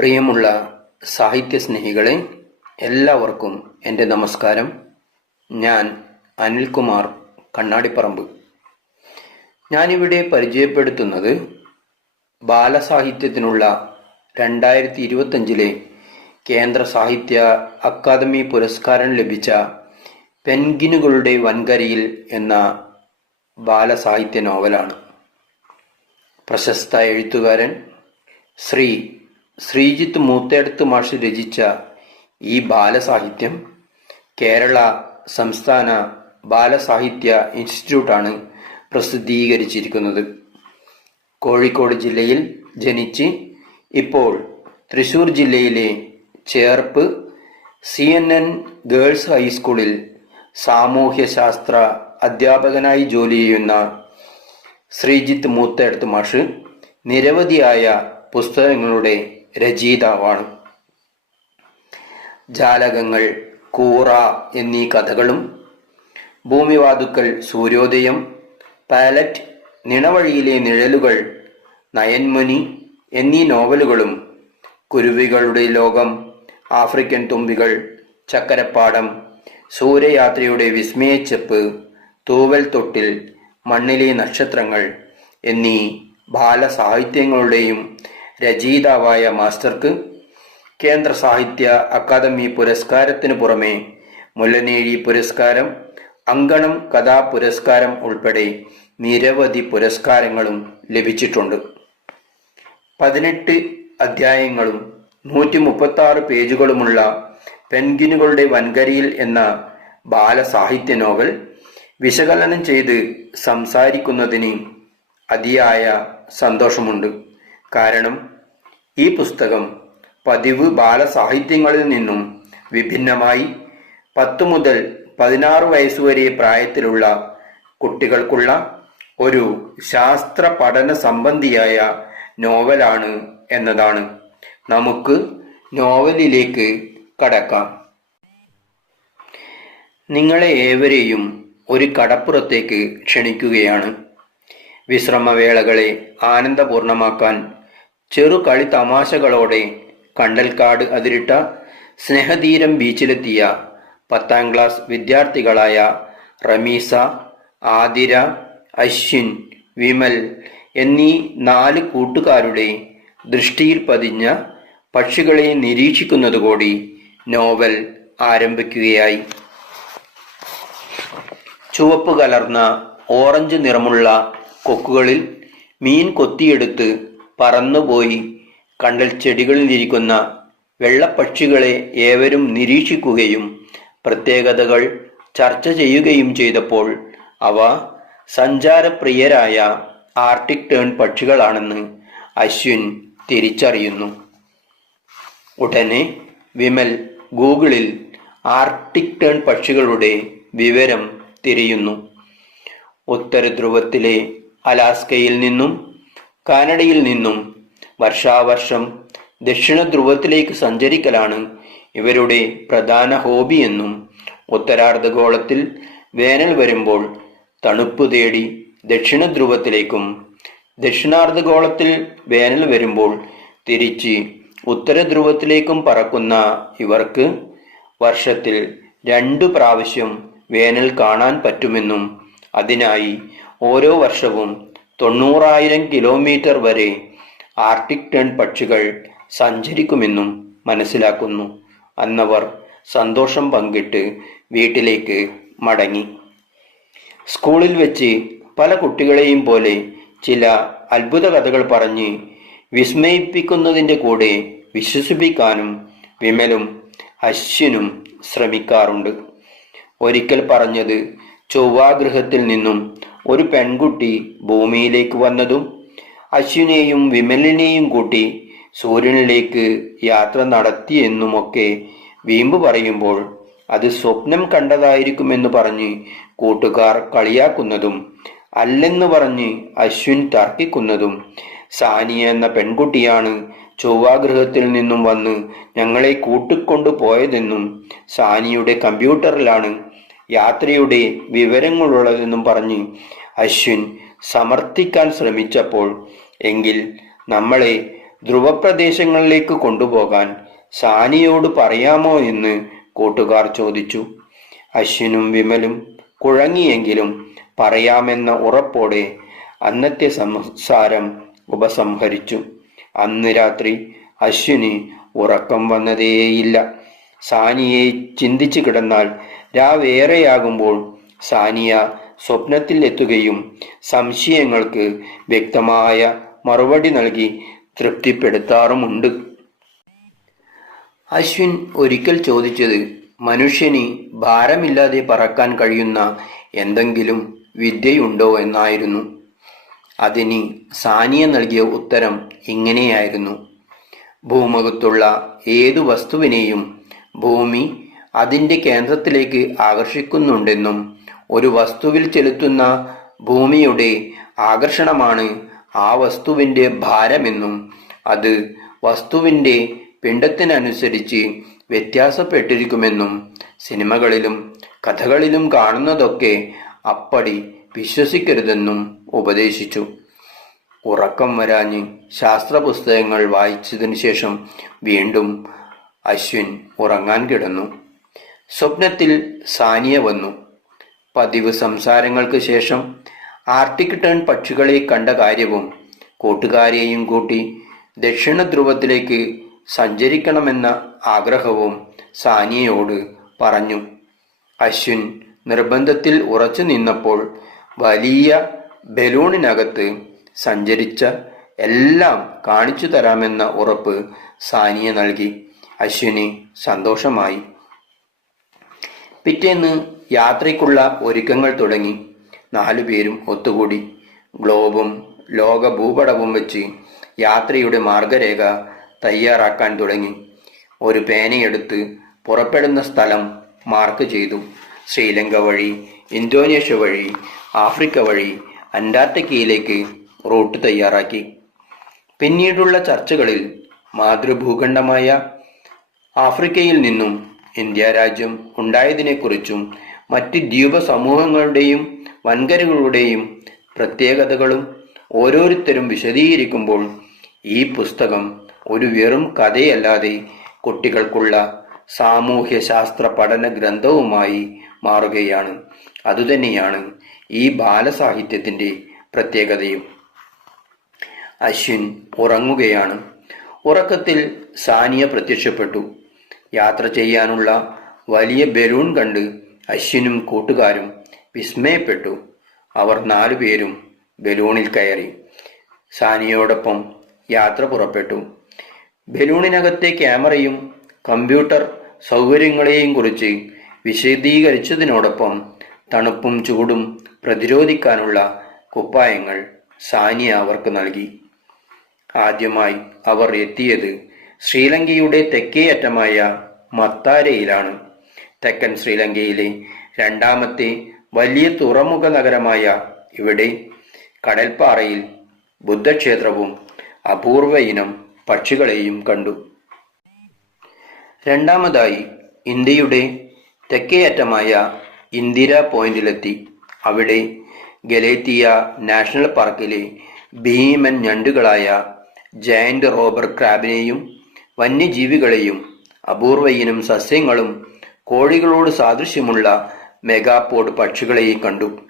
പ്രിയമുള്ള സാഹിത്യ സ്നേഹികളെ എല്ലാവർക്കും എന്റെ നമസ്കാരം. ഞാൻ അനിൽകുമാർ കണ്ണാടിപ്പറമ്പ്. ഞാനിവിടെ പരിചയപ്പെടുത്തുന്നത് ബാലസാഹിത്യത്തിനുള്ള രണ്ടായിരത്തി ഇരുപത്തഞ്ചിലെ കേന്ദ്ര സാഹിത്യ അക്കാദമി പുരസ്കാരം ലഭിച്ച പെൻഗിനുകളുടെ വൻകരയിൽ എന്ന ബാലസാഹിത്യ നോവലാണ്. പ്രശസ്ത എഴുത്തുകാരൻ ശ്രീ ശ്രീജിത്ത് മൂത്തേടത്ത് മാഷ് രചിച്ച ഈ ബാലസാഹിത്യം കേരള സംസ്ഥാന ബാലസാഹിത്യ ഇൻസ്റ്റിറ്റ്യൂട്ടാണ് പ്രസിദ്ധീകരിച്ചിരിക്കുന്നത്. കോഴിക്കോട് ജില്ലയിൽ ജനിച്ച് ഇപ്പോൾ തൃശൂർ ജില്ലയിലെ Cherpu C N N girls ഹൈസ്കൂളിൽ സാമൂഹ്യശാസ്ത്ര അധ്യാപകനായി ജോലി ചെയ്യുന്ന ശ്രീജിത്ത് മൂത്തേടത്ത് മാഷ് നിരവധിയായ പുസ്തകങ്ങളുടെ രചയിതാവാണ്. ജാലകങ്ങൾ കൂറ എന്നീ കഥകളും ഭൂമിവാതുക്കൽ സൂര്യോദയം പാലറ്റ് നിണവഴിയിലെ നിഴലുകൾ നയൻമുനി എന്നീ നോവലുകളും കുരുവികളുടെ ലോകം ആഫ്രിക്കൻ തുമ്പികൾ ചക്കരപ്പാടം സൂര്യയാത്രയുടെ വിസ്മയച്ചെപ്പ് തൂവൽ തൊട്ടിൽ മണ്ണിലെ നക്ഷത്രങ്ങൾ എന്നീ ബാലസാഹിത്യങ്ങളുടെയും രചയിതാവായ മാസ്റ്റർക്ക് കേന്ദ്ര സാഹിത്യ അക്കാദമി പുരസ്കാരത്തിനു പുറമെ മുല്ലനേഴി പുരസ്കാരം അങ്കണം കഥാ പുരസ്കാരം ഉൾപ്പെടെ നിരവധി പുരസ്കാരങ്ങളും ലഭിച്ചിട്ടുണ്ട്. പതിനെട്ട് അധ്യായങ്ങളും നൂറ്റി മുപ്പത്തി ആറ് പേജുകളുമുള്ള പെൻഗിനുകളുടെ വൻകരിയിൽ എന്ന ബാലസാഹിത്യ നോവൽ വിശകലനം ചെയ്ത് സംസാരിക്കുന്നതിന് അതിയായ സന്തോഷമുണ്ട്. കാരണം ഈ പുസ്തകം പതിവ് ബാലസാഹിത്യങ്ങളിൽ നിന്നും വിഭിന്നമായി പത്ത് മുതൽ പതിനാറ് വയസ്സുവരെ പ്രായത്തിലുള്ള കുട്ടികൾക്കുള്ള ഒരു ശാസ്ത്ര പഠന സംബന്ധിയായ നോവലാണ് എന്നതാണ്. നമുക്ക് നോവലിലേക്ക് കടക്കാം. നിങ്ങളെ ഏവരെയും ഒരു കടപ്പുറത്തേക്ക് ക്ഷണിക്കുകയാണ്. വിശ്രമവേളകളെ ആനന്ദപൂർണമാക്കാൻ ചെറു കളി തമാശകളോടെ കണ്ടൽക്കാട് അതിരിട്ട സ്നേഹതീരം ബീച്ചിലെത്തിയ പത്താം ക്ലാസ് വിദ്യാർത്ഥികളായ റമീസ ആതിര അശ്വിൻ വിമൽ എന്നീ നാല് കൂട്ടുകാരുടെ ദൃഷ്ടിയിൽ പതിഞ്ഞ പക്ഷികളെ നിരീക്ഷിക്കുന്നതുകൂടി നോവൽ ആരംഭിക്കുകയായി. ചുവപ്പ് കലർന്ന ഓറഞ്ച് നിറമുള്ള കൊക്കുകളിൽ മീൻ കൊത്തിയെടുത്ത് പറന്നുപോയി. കണ്ടൽ ചെടികളിലിരിക്കുന്ന വെള്ളപ്പക്ഷികളെ ഏവരും നിരീക്ഷിക്കുകയും പ്രത്യേകതകൾ ചർച്ച ചെയ്യുകയും ചെയ്തപ്പോൾ അവ സഞ്ചാരപ്രിയരായ ആർട്ടിക് ടേൺ പക്ഷികളാണെന്ന് അശ്വിൻ തിരിച്ചറിയുന്നു. ഉടനെ വിമൽ ഗൂഗിളിൽ ആർട്ടിക് ടേൺ പക്ഷികളുടെ വിവരം തിരയുന്നു. ഉത്തരധ്രുവത്തിലെ അലാസ്കയിൽ നിന്നും കാനഡയിൽ നിന്നും വർഷാവർഷം ദക്ഷിണ ധ്രുവത്തിലേക്ക് സഞ്ചരിക്കലാണ് ഇവരുടെ പ്രധാന ഹോബി എന്നും ഉത്തരാർദ്ധഗോളത്തിൽ വേനൽ വരുമ്പോൾ തണുപ്പ് തേടി ദക്ഷിണ ധ്രുവത്തിലേക്കും ദക്ഷിണാർദ്ധഗോളത്തിൽ വേനൽ വരുമ്പോൾ തിരിച്ച് ഉത്തര ധ്രുവത്തിലേക്കും പറക്കുന്ന ഇവർക്ക് വർഷത്തിൽ രണ്ടു പ്രാവശ്യം വേനൽ കാണാൻ പറ്റുമെന്നും അതിനായി ഓരോ വർഷവും തൊണ്ണൂറായിരം കിലോമീറ്റർ വരെ ആർട്ടിക് ടേൺ പക്ഷികൾ സഞ്ചരിക്കുമെന്നും മനസ്സിലാക്കുന്നു. അന്നവർ സന്തോഷം പങ്കിട്ട് വീട്ടിലേക്ക് മടങ്ങി. സ്കൂളിൽ വെച്ച് പല കുട്ടികളെയും പോലെ ചില അത്ഭുത കഥകൾ പറഞ്ഞ് വിസ്മയിപ്പിക്കുന്നതിന്റെ കൂടെ വിശ്വസിപ്പിക്കാനും വിമലും അശ്വിനും ശ്രമിക്കാറുണ്ട്. ഒരിക്കൽ പറഞ്ഞത് ചൊവ്വാഗ്രഹത്തിൽ നിന്നും ഒരു പെൺകുട്ടി ഭൂമിയിലേക്ക് വന്നതും അശ്വിനെയും വിമലിനെയും കൂട്ടി സൂര്യനിലേക്ക് യാത്ര നടത്തിയെന്നുമൊക്കെ വീമ്പ് പറയുമ്പോൾ അത് സ്വപ്നം കണ്ടതായിരിക്കുമെന്ന് പറഞ്ഞ് കൂട്ടുകാർ കളിയാക്കുന്നതും അല്ലെന്ന് പറഞ്ഞ് അശ്വിൻ തർക്കിക്കുന്നതും സാനിയ എന്ന പെൺകുട്ടിയാണ് ചൊവ്വാഗ്രഹത്തിൽ നിന്നും വന്ന് ഞങ്ങളെ കൂട്ടിക്കൊണ്ടു പോയതെന്നും സാനിയുടെ കമ്പ്യൂട്ടറിലാണ് യാത്രയുടെ വിവരങ്ങളുള്ളതെന്നും പറഞ്ഞ് അശ്വിൻ സമർത്ഥിക്കാൻ ശ്രമിച്ചപ്പോൾ എങ്കിൽ നമ്മളെ ധ്രുവപ്രദേശങ്ങളിലേക്ക് കൊണ്ടുപോകാൻ സാനിയോട് പറയാമോ എന്ന് കൂട്ടുകാർ ചോദിച്ചു. അശ്വിനും വിമലും കുഴങ്ങിയെങ്കിലും പറയാമെന്ന ഉറപ്പോടെ അന്നത്തെ സംസാരം ഉപസംഹരിച്ചു. അന്ന് രാത്രി അശ്വിന് ഉറക്കം വന്നതേയില്ല. സാനിയെ ചിന്തിച്ചു കിടന്നാൽ രാവേറെയാകുമ്പോൾ സാനിയ സ്വപ്നത്തിൽ എത്തുകയും സംശയങ്ങൾക്ക് വ്യക്തമായ മറുപടി നൽകി തൃപ്തിപ്പെടുത്താറുമുണ്ട്. അശ്വിൻ ഒരിക്കൽ ചോദിച്ചത് മനുഷ്യന് ഭാരമില്ലാതെ പറക്കാൻ കഴിയുന്ന എന്തെങ്കിലും വിദ്യയുണ്ടോ? എന്നായിരുന്നു. അതിന് സാനിയ നൽകിയ ഉത്തരം ഇങ്ങനെയായിരുന്നു. ഭൂമുഖത്തുള്ള ഏതു വസ്തുവിനെയും ഭൂമി അതിന്റെ കേന്ദ്രത്തിലേക്ക് ആകർഷിക്കുന്നുണ്ടെന്നും ഒരു വസ്തുവിൽ ചെലുത്തുന്ന ഭൂമിയുടെ ആകർഷണമാണ് ആ വസ്തുവിന്റെ ഭാരമെന്നും അത് വസ്തുവിന്റെ പിണ്ടത്തിനനുസരിച്ച് വ്യത്യാസപ്പെട്ടിരിക്കുമെന്നും സിനിമകളിലും കഥകളിലും കാണുന്നതൊക്കെ അപ്പടി വിശ്വസിക്കരുതെന്നും ഉപദേശിച്ചു. ഉറക്കം വരാഞ്ഞ് ശാസ്ത്ര പുസ്തകങ്ങൾ വായിച്ചതിനു ശേഷം വീണ്ടും അശ്വിൻ ഉറങ്ങാൻ കിടന്നു. സ്വപ്നത്തിൽ സാനിയ വന്നു. പതിവ് സംസാരങ്ങൾക്ക് ശേഷം ആർട്ടിക് ടേൺ പക്ഷികളെ കണ്ട കാര്യവും കൂട്ടുകാരെയും കൂട്ടി ദക്ഷിണ ധ്രുവത്തിലേക്ക് സഞ്ചരിക്കണമെന്ന ആഗ്രഹവും സാനിയയോട് പറഞ്ഞു. അശ്വിൻ നിർബന്ധത്തിൽ ഉറച്ചു നിന്നപ്പോൾ വലിയ ബലൂണിനകത്ത് സഞ്ചരിച്ച എല്ലാം കാണിച്ചു തരാമെന്ന ഉറപ്പ് സാനിയ നൽകി. അശ്വിന് സന്തോഷമായി. പിറ്റേന്ന് യാത്രയ്ക്കുള്ള ഒരുക്കങ്ങൾ തുടങ്ങി. നാലു നാലുപേരും ഒത്തുകൂടി. ഗ്ലോബും ലോക ഭൂപടവും വെച്ച് യാത്രയുടെ മാർഗരേഖ തയ്യാറാക്കാൻ തുടങ്ങി. ഒരു പേനയെടുത്ത് പുറപ്പെടുന്ന സ്ഥലം മാർക്ക് ചെയ്തു. ശ്രീലങ്ക വഴി ഇന്തോനേഷ്യ വഴി ആഫ്രിക്ക വഴി അന്റാർട്ടിക്കയിലേക്ക് റൂട്ട് തയ്യാറാക്കി. പിന്നീടുള്ള ചർച്ചകളിൽ മാതൃഭൂഖണ്ഡമായ ആഫ്രിക്കയിൽ നിന്നും ഇന്ത്യ രാജ്യം ഉണ്ടായതിനെക്കുറിച്ചും മറ്റ് ദ്വീപ സമൂഹങ്ങളുടെയും വൻകരകളുടെയും പ്രത്യേകതകളും ഓരോരുത്തരും വിശദീകരിക്കുമ്പോൾ ഈ പുസ്തകം ഒരു വെറും കഥയല്ലാതെ കുട്ടികൾക്കുള്ള സാമൂഹ്യ ശാസ്ത്ര പഠന ഗ്രന്ഥവുമായി മാറുകയാണ്. അതുതന്നെയാണ് ഈ ബാലസാഹിത്യത്തിന്റെ പ്രത്യേകതയും. അശ്വിൻ ഉറങ്ങുകയാണ്. ഉറക്കത്തിൽ സാനിയ പ്രത്യക്ഷപ്പെട്ടു. യാത്ര ചെയ്യാനുള്ള വലിയ ബലൂൺ കണ്ട് അശ്വിനും കൂട്ടുകാരും വിസ്മയപ്പെട്ടു. അവർ നാലുപേരും ബലൂണിൽ കയറി. സാനിയോടൊപ്പം യാത്ര പുറപ്പെട്ടു. ബലൂണിനകത്തെ ക്യാമറയും കമ്പ്യൂട്ടർ സൗകര്യങ്ങളെയും കുറിച്ച് വിശദീകരിച്ചതിനോടൊപ്പം തണുപ്പും ചൂടും പ്രതിരോധിക്കാനുള്ള കുപ്പായങ്ങൾ സാനിയ അവർക്ക് നൽകി. ആദ്യമായി അവർ എത്തിയത് ശ്രീലങ്കയുടെ തെക്കേയറ്റമായ മത്താരയിലാണ്. തെക്കൻ ശ്രീലങ്കയിലെ രണ്ടാമത്തെ വലിയ തുറമുഖ നഗരമായ ഇവിടെ കടൽപ്പാറയിൽ ബുദ്ധക്ഷേത്രവും അപൂർവ ഇനം പക്ഷികളെയും കണ്ടു. രണ്ടാമതായി ഇന്ത്യയുടെ തെക്കേയറ്റമായ ഇന്ദിര പോയിന്റിലെത്തി. അവിടെ ഗലേത്തിയ നാഷണൽ പാർക്കിലെ ഭീമൻ ഞണ്ടുകളായ ജയന്റ് റോബർ ക്രാബിനെയും വന്യജീവികളെയും അപൂർവ ഇനം സസ്യങ്ങളും കോഴികളോട് സാദൃശ്യമുള്ള മെഗാപോഡ് പക്ഷികളെയും കണ്ടു.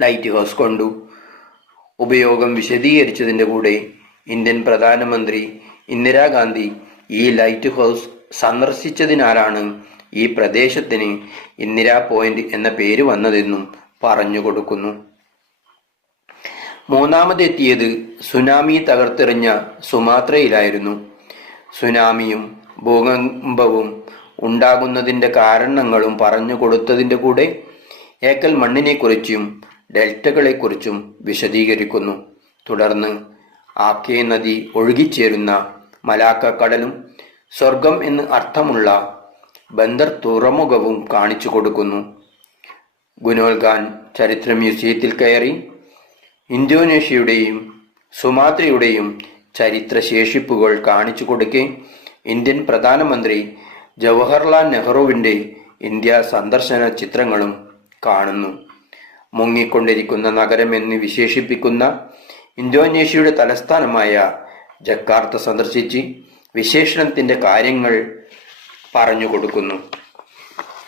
ലൈറ്റ് ഹൗസ് കണ്ടു. ഉപയോഗം വിശദീകരിച്ചതിന്റെ കൂടെ ഇന്ത്യൻ പ്രധാനമന്ത്രി ഇന്ദിരാഗാന്ധി ഈ ലൈറ്റ് ഹൗസ് സന്ദർശിച്ചതിനാലാണ് ഈ പ്രദേശത്തിന് ഇന്ദിരാ പോയിന്റ് എന്ന പേര് വന്നതെന്നും പറഞ്ഞു കൊടുക്കുന്നു. മൂന്നാമതെത്തിയത് സുനാമി തകർത്തെറിഞ്ഞ സുമാത്രയിലായിരുന്നു. സുനാമിയും ഭൂകമ്പവും ഉണ്ടാകുന്നതിന്റെ കാരണങ്ങളും പറഞ്ഞു കൊടുത്തതിന്റെ കൂടെ ഏക്കൽ മണ്ണിനെക്കുറിച്ചും ഡെൽറ്റകളെക്കുറിച്ചും വിശദീകരിക്കുന്നു. തുടർന്ന് ആക്കേ നദി ഒഴുകിച്ചേരുന്ന മലാക്ക കടലും സ്വർഗം എന്ന് അർത്ഥമുള്ള ബന്ദർ തുറമുഖവും കാണിച്ചു കൊടുക്കുന്നു. ഗുനോൽഖാൻ ചരിത്ര മ്യൂസിയത്തിൽ കയറി ഇന്തോനേഷ്യയുടെയും സുമാത്രയുടെയും ചരിത്ര ശേഷിപ്പുകൾ കാണിച്ചു കൊടുക്കെ. ഇന്ത്യൻ പ്രധാനമന്ത്രി ജവഹർലാൽ നെഹ്റുവിന്റെ ഇന്ത്യ സന്ദർശന ചിത്രങ്ങളും കാണുന്നു. മുങ്ങിക്കൊണ്ടിരിക്കുന്ന നഗരം എന്ന് വിശേഷിപ്പിക്കുന്ന ഇന്തോനേഷ്യയുടെ തലസ്ഥാനമായ ജക്കാർത്ത സന്ദർശിച്ച് വിശേഷണത്തിന്റെ കാര്യങ്ങൾ പറഞ്ഞു കൊടുക്കുന്നു.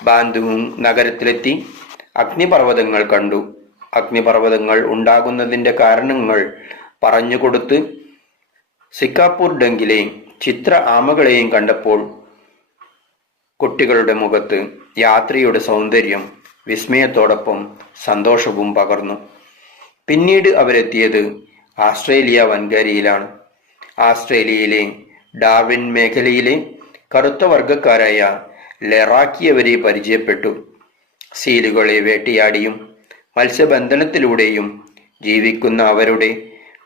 ബാന്തുവും നഗരത്തിലെത്തി അഗ്നിപർവതങ്ങൾ കണ്ടു. അഗ്നിപർവതങ്ങൾ ഉണ്ടാകുന്നതിന്റെ കാരണങ്ങൾ പറഞ്ഞുകൊടുത്ത് സിക്കാപ്പൂർ ഡങ്കിലെ ചിത്ര ആമകളെയും കണ്ടപ്പോൾ കുട്ടികളുടെ മുഖത്ത് യാത്രയുടെ സൗന്ദര്യം വിസ്മയത്തോടൊപ്പം സന്തോഷവും പകർന്നു. പിന്നീട് അവരെത്തിയത് ആസ്ട്രേലിയ വൻകരയിലാണ്. ആസ്ട്രേലിയയിലെ ഡാർവിൻ മേഖലയിലെ കറുത്ത വർഗക്കാരായ ലെറാക്കിയവരെ പരിചയപ്പെട്ടു. സീലുകളെ വേട്ടയാടിയും മത്സ്യബന്ധനത്തിലൂടെയും ജീവിക്കുന്ന അവരുടെ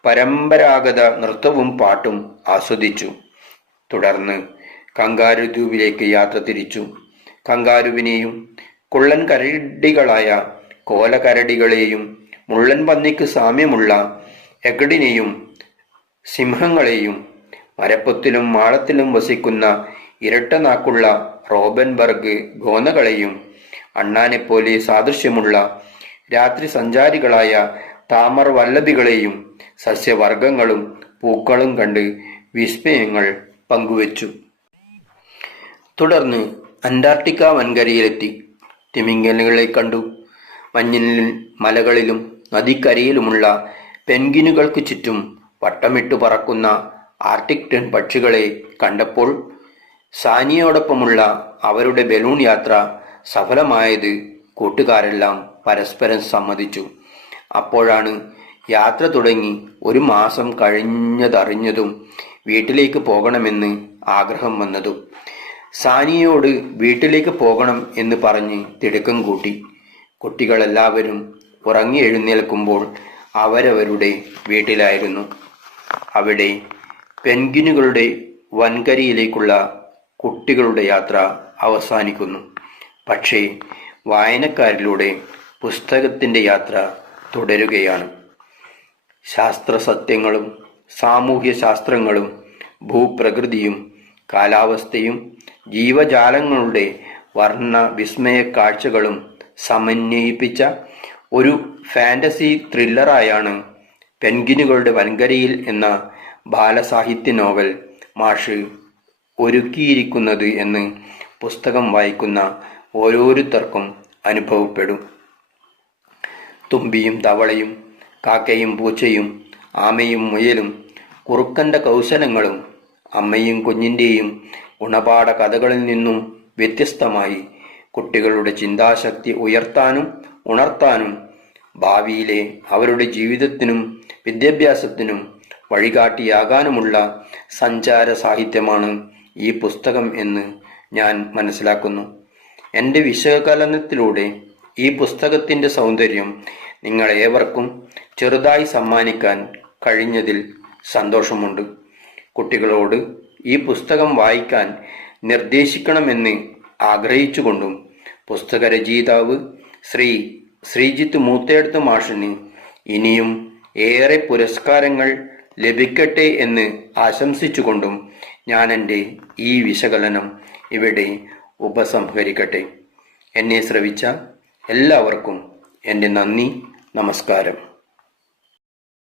പരമ്പരാഗത നൃത്തവും പാട്ടും ആസ്വദിച്ചു. തുടർന്ന് കങ്കാരു ദ്വീപിലേക്ക് യാത്ര തിരിച്ചു. കങ്കാരുവിനെയും കുള്ളൻ കരടികളായ കോലകരടികളെയും മുള്ളൻ പന്നിക്ക് സാമ്യമുള്ള എഗഡിനെയും സിംഹങ്ങളെയും മരപ്പൊത്തിലും മാളത്തിലും വസിക്കുന്ന ഇരട്ടനാക്കുള്ള റോബൻബർഗ് ഗോനകളെയും അണ്ണാനെപ്പോലെ സാദൃശ്യമുള്ള രാത്രി സഞ്ചാരികളായ താമർ വല്ലഭികളെയും സസ്യവർഗങ്ങളും പൂക്കളും കണ്ട് വിസ്മയങ്ങൾ പങ്കുവച്ചു. തുടർന്ന് അന്റാർട്ടിക്ക വൻകരയിലെത്തി. തിമിംഗലങ്ങളെ കണ്ടു. മഞ്ഞിലും മലകളിലും നദിക്കരയിലുമുള്ള പെൻഗിനുകൾക്ക് ചുറ്റും വട്ടമിട്ടു പറക്കുന്ന ആർട്ടിക് ടെൻ പക്ഷികളെ കണ്ടപ്പോൾ സാനിയോടൊപ്പമുള്ള അവരുടെ ബലൂൺ യാത്ര സഫലമായത് കൂട്ടുകാരെല്ലാം പരസ്പരം സമ്മതിച്ചു. അപ്പോഴാണ് യാത്ര തുടങ്ങി ഒരു മാസം കഴിഞ്ഞതറിഞ്ഞതും വീട്ടിലേക്ക് പോകണമെന്ന് ആഗ്രഹം വന്നതും. സാനിയോട് വീട്ടിലേക്ക് പോകണം എന്ന് പറഞ്ഞ് തിടുക്കം കൂട്ടി. കുട്ടികളെല്ലാവരും ഉറങ്ങി എഴുന്നേൽക്കുമ്പോൾ അവരവരുടെ വീട്ടിലായിരുന്നു. അവിടെ പെൻഗിനുകളുടെ വൻകരിയിലേക്കുള്ള കുട്ടികളുടെ യാത്ര അവസാനിക്കുന്നു. പക്ഷേ വായനക്കാരിലൂടെ പുസ്തകത്തിന്റെ യാത്ര തുടരുകയാണ്. ശാസ്ത്ര സത്യങ്ങളും സാമൂഹ്യ ശാസ്ത്രങ്ങളും ഭൂപ്രകൃതിയും കാലാവസ്ഥയും ജീവജാലങ്ങളുടെ വർണ വിസ്മയ കാഴ്ചകളും സമന്വയിപ്പിച്ച ഒരു ഫാന്റസി ത്രില്ലറായാണ് പെൻഗിനുകളുടെ വൻകരയിൽ എന്ന ബാലസാഹിത്യ നോവൽ മാഷ് ഒരുക്കിയിരിക്കുന്നത് എന്ന് പുസ്തകം വായിക്കുന്ന ഓരോരുത്തർക്കും അനുഭവപ്പെടും. തുമ്പിയും തവളയും കാക്കയും പൂച്ചയും ആമയും മുയലും കുറുക്കന്റെ കൗശലങ്ങളും അമ്മയും കുഞ്ഞിന്റെയും ഗുണപാഠ കഥകളിൽ നിന്നും വ്യത്യസ്തമായി കുട്ടികളുടെ ചിന്താശക്തി ഉയർത്താനും ഉണർത്താനും ഭാവിയിലെ അവരുടെ ജീവിതത്തിനും വിദ്യാഭ്യാസത്തിനും വഴികാട്ടിയാകാനുമുള്ള സഞ്ചാര സാഹിത്യമാണ് ഈ പുസ്തകം എന്ന് ഞാൻ മനസ്സിലാക്കുന്നു. എന്റെ വിശകലനത്തിലൂടെ ഈ പുസ്തകത്തിന്റെ സൗന്ദര്യം നിങ്ങളേവർക്കും ചെറുതായി സമ്മാനിക്കാൻ കഴിഞ്ഞതിൽ സന്തോഷമുണ്ട്. കുട്ടികളോട് ഈ പുസ്തകം വായിക്കാൻ നിർദ്ദേശിക്കണമെന്ന് ആഗ്രഹിച്ചുകൊണ്ടും പുസ്തകരചയിതാവ് ശ്രീ ശ്രീജിത്ത് മൂത്തേടത്ത് മാഷിന് ഇനിയും ഏറെ പുരസ്കാരങ്ങൾ ലഭിക്കട്ടെ എന്ന് ആശംസിച്ചുകൊണ്ടും ഞാൻ എന്റെ ഈ വിശകലനം ഇവിടെ ഉപസംഹരിക്കട്ടെ. എന്നെ ശ്രവിച്ച എല്ലാവർക്കും എന്റെ നന്ദി നമസ്കാരം.